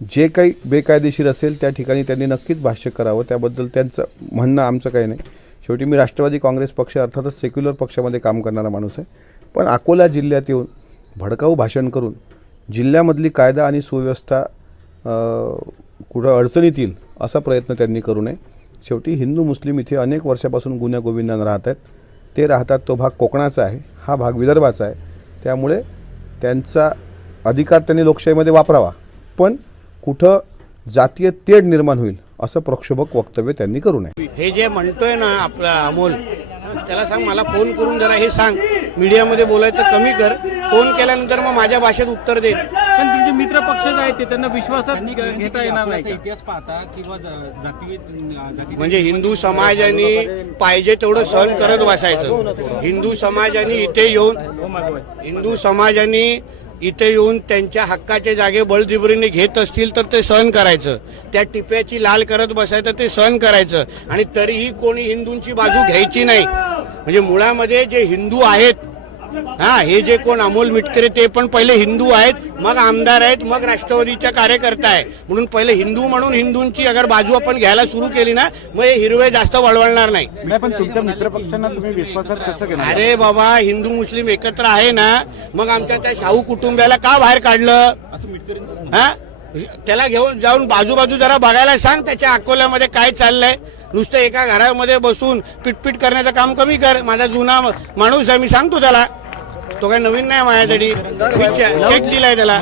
जे काही बेकायदेशीर असेल त्या ठिकाणी त्यांनी नक्कीच भाष्य करावं. त्याबद्दल त्यांचं म्हणणं आमचं काही नाही. शेवटी मी राष्ट्रवादी काँग्रेस पक्ष अर्थातच सेक्युलर पक्षामध्ये काम करणारा माणूस आहे. पण अकोला जिल्ह्यात येऊन भडकाऊ भाषण करून जिल्ह्यामधली कायदा आणि सुव्यवस्था कुठं अडचणीत येईल असा प्रयत्न त्यांनी करू नये. शेवटी हिंदू मुस्लिम इथे अनेक वर्षापासून गुन्ह्या गोविंदानं राहत आहेत. ते राहतात तो भाग कोकणाचा आहे हा भाग विदर्भाचा आहे. त्यामुळे त्यांचा अधिकार त्यांनी लोकशाहीमध्ये वापरावा. पण कुठं जातीय तेढ निर्माण होईल असं प्रक्षोभक वक्तव्य त्यांनी करू नये. हे जे म्हणतोय ना आपला अमोल त्याला सांग मला फोन करून जरा हे सांग. मीडियामध्ये बोलायचं कमी कर. फोन केल्यानंतर मग माझ्या भाषेत उत्तर दे. पण तुमचे मित्र पक्ष जे आहेत ते त्यांना विश्वासात घेता येणार नाही? इतिहास पाहता किंवा जाती म्हणजे हिंदू समाजाने पाहिजे तेवढं सहन करत बसायचं. हिंदू समाजाने इथे येऊन हो. हिंदू समाजाने इथे येऊन त्यांच्या हक्काचे जागे बळजबरीने घेत असतील तर ते सहन करायचं. त्या टिप्याची लाल करत बसायचं ते सहन करायचं. आणि तरीही कोणी हिंदूंची बाजू घ्यायची नाही. म्हणजे मुळामध्ये जे हिंदू आहेत हा हे जे कोण अमोल मिटकरे ते पण पहिले हिंदू आहेत मग आमदार आहेत मग राष्ट्रवादीच्या कार्यकर्ता आहे म्हणून पहिले हिंदू म्हणून हिंदूंची अगर बाजू आपण घ्यायला सुरू केली ना मग हे हिरवे जास्त वळवळणार नाही पण तुमच्या मित्रपक्षांना तुम्ही विश्वासात कसं घेणार? अरे बाबा हिंदू मुस्लिम एकत्र आहे ना मग आमच्या त्या शाहू कुटुंबियाला का बाहेर काढलं? हा? त्याला घेऊन जाऊन बाजूबाजू जरा बघायला सांग त्याच्या अकोल्यामध्ये काय चाललंय. नुसतं एका घरामध्ये बसून पिटपिट करण्याचं काम कमी कर. माझा जुना माणूस आहे मी सांगतो त्याला. तो काय नवीन नाही माझ्यासाठी. मी चेक दिलाय त्याला.